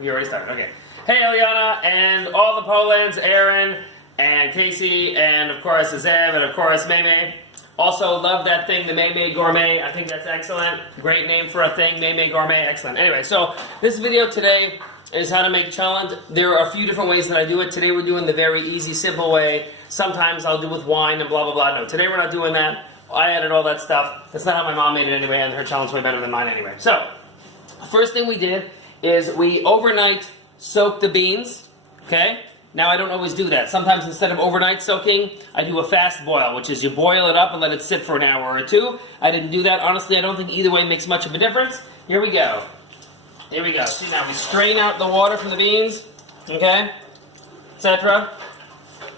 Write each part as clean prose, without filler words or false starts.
We already started. Okay. Hey, Eliana, and all the Polands, Aaron, and Casey, and of course Zev, and of course Mei. Also, love that thing, the Mei Gourmet. I think that's excellent. Great name for a thing, Mei Gourmet. Excellent. Anyway, so this video today is how to make cholent. There are a few different ways that I do it. Today we're doing the very easy, simple way. Sometimes I'll do with wine and blah, blah, blah. No, today we're not doing that. I added all that stuff. That's not how my mom made it anyway, and her cholent's way better than mine anyway. So, first thing we did is we overnight soaked the beans, okay? Now, I don't always do that. Sometimes instead of overnight soaking, I do a fast boil, which is you boil it up and let it sit for an hour or two. I didn't do that. Honestly, I don't think either way makes much of a difference. Here we go. Here we go. See, now we strain out the water from the beans, okay, etc.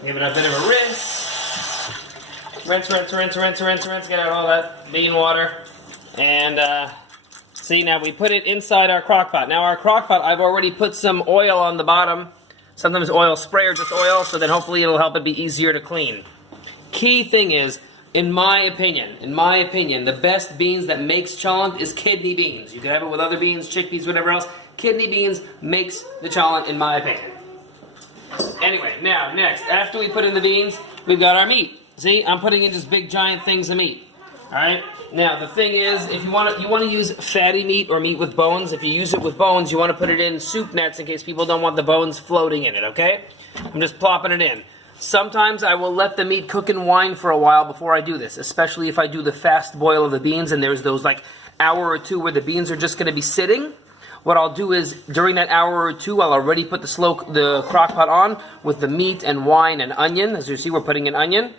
Give it a bit of a rinse. Rinse, get out all that bean water. And, see, now we put it inside our crock pot. Now, our crock pot, I've already put some oil on the bottom. Sometimes oil spray or just oil, so then hopefully it'll help it be easier to clean. Key thing is, in my opinion, the best beans that makes cholent is kidney beans. You can have it with other beans, chickpeas, whatever else. Kidney beans makes the cholent, in my opinion. Anyway, now, next, after we put in the beans, we've got our meat. See, I'm putting in just big giant things of meat. Alright? Now, the thing is, if you want to use fatty meat or meat with bones. If you use it with bones, you want to put it in soup nets in case people don't want the bones floating in it, okay? I'm just plopping it in. Sometimes I will let the meat cook in wine for a while before I do this, especially if I do the fast boil of the beans and there's those like hour or two where the beans are just going to be sitting. What I'll do is, during that hour or two, I'll already put the crock pot on with the meat and wine and onion. As you see, we're putting in onion.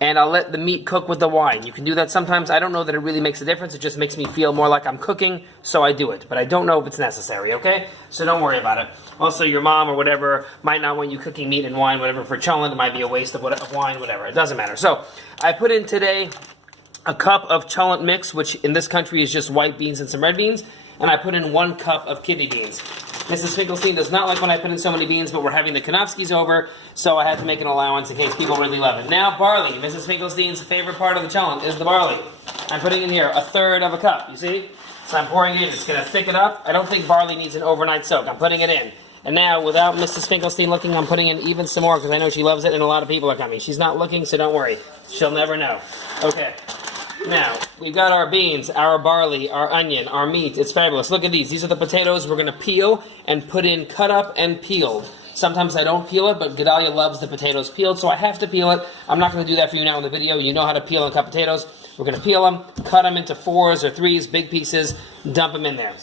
And I'll let the meat cook with the wine. You can do that sometimes. I don't know that it really makes a difference. It just makes me feel more like I'm cooking, so I do it. But I don't know if it's necessary, okay? So don't worry about it. Also, your mom or whatever might not want you cooking meat and wine, whatever. For cholent, it might be a waste of wine, whatever. It doesn't matter. So I put in today a cup of cholent mix, which in this country is just white beans and some red beans. And I put in 1 cup of kidney beans. Mrs. Finkelstein does not like when I put in so many beans, but we're having the Kanofskis over, so I had to make an allowance in case people really love it. Now, barley. Mrs. Finkelstein's favorite part of the cholent is the barley. I'm putting in here 1/3 of a cup, you see? So I'm pouring it in. It's going to thicken up. I don't think barley needs an overnight soak. I'm putting it in. And now, without Mrs. Finkelstein looking, I'm putting in even some more because I know she loves it and a lot of people are coming. She's not looking, so don't worry. She'll never know. Okay. Now, we've got our beans, our barley, our onion, our meat. It's fabulous. Look at these. These are the potatoes we're going to peel and put in cut up and peeled. Sometimes I don't peel it, but Gedalia loves the potatoes peeled, so I have to peel it. I'm not going to do that for you now in the video. You know how to peel and cut potatoes. We're going to peel them, cut them into 4s or 3s, big pieces, dump them in there.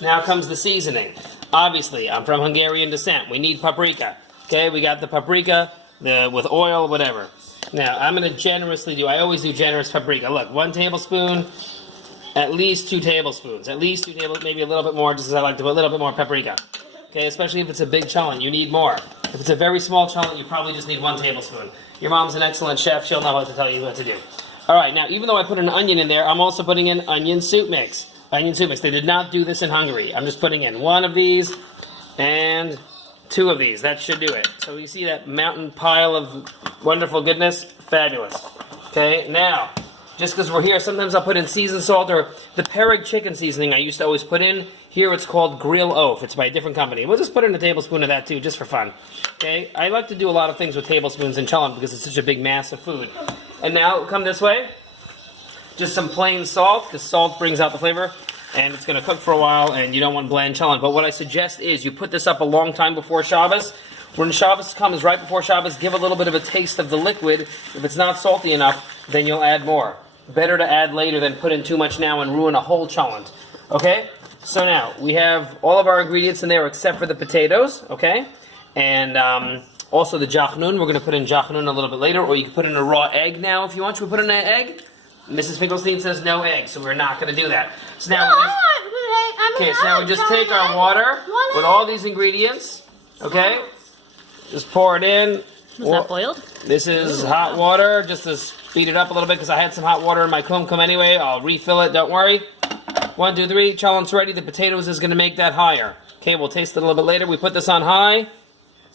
Now comes the seasoning. Obviously, I'm from Hungarian descent. We need paprika. Okay, we got the paprika with oil, whatever. Now, I'm going to generously I always do generous paprika. Look, 1 tablespoon, at least 2 tablespoons. At least 2 tablespoons, maybe a little bit more, just because I like to put a little bit more paprika. Okay, especially if it's a big cholent, you need more. If it's a very small cholent, you probably just need 1 tablespoon. Your mom's an excellent chef. She'll know what to tell you what to do. All right, now, even though I put an onion in there, I'm also putting in onion soup mix. Onion soup mix. They did not do this in Hungary. I'm just putting in 1 of these and 2 of these. That should do it. So you see that mountain pile of wonderful goodness? Fabulous. Okay, now, just because we're here, sometimes I'll put in seasoned salt or the Perig chicken seasoning I used to always put in. Here it's called Grill Oaf. It's by a different company. We'll just put in a tablespoon of that too, just for fun. Okay, I like to do a lot of things with tablespoons in cholent because it's such a big mass of food. And now, come this way. Just some plain salt, because salt brings out the flavor. And it's going to cook for a while, and you don't want bland cholent. But what I suggest is you put this up a long time before Shabbos. When Shabbos comes right before Shabbos, give a little bit of a taste of the liquid. If it's not salty enough, then you'll add more. Better to add later than put in too much now and ruin a whole cholent. Okay? So now, we have all of our ingredients in there except for the potatoes. Okay? And also the jachnun. We're going to put in jachnun a little bit later, or you can put in a raw egg now if you want. Should we put in an egg? Mrs. Finkelstein says no egg, so we're not going to do that. So now we just take our water with all these ingredients, okay? Just pour it in. Was that boiled? This is hot water, just to speed it up a little bit because I had some hot water in my kumkum anyway. I'll refill it, don't worry. 1, 2, 3, cholent's ready. The potatoes is going to make that higher. Okay, we'll taste it a little bit later. We put this on high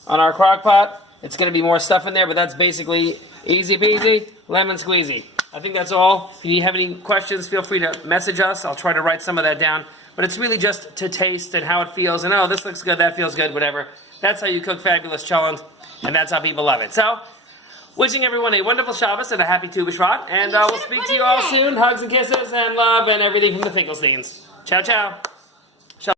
on our crock pot. It's going to be more stuff in there, but that's basically easy peasy, lemon squeezy. I think that's all. If you have any questions, feel free to message us. I'll try to write some of that down. but it's really just to taste and how it feels, and oh, this looks good, that feels good, whatever. That's how you cook fabulous cholent, and that's how people love it. So, wishing everyone a wonderful Shabbos and a happy Tbsp, and we'll speak to you all soon. Hugs and kisses and love and everything from the Finkelsteins. Ciao, ciao.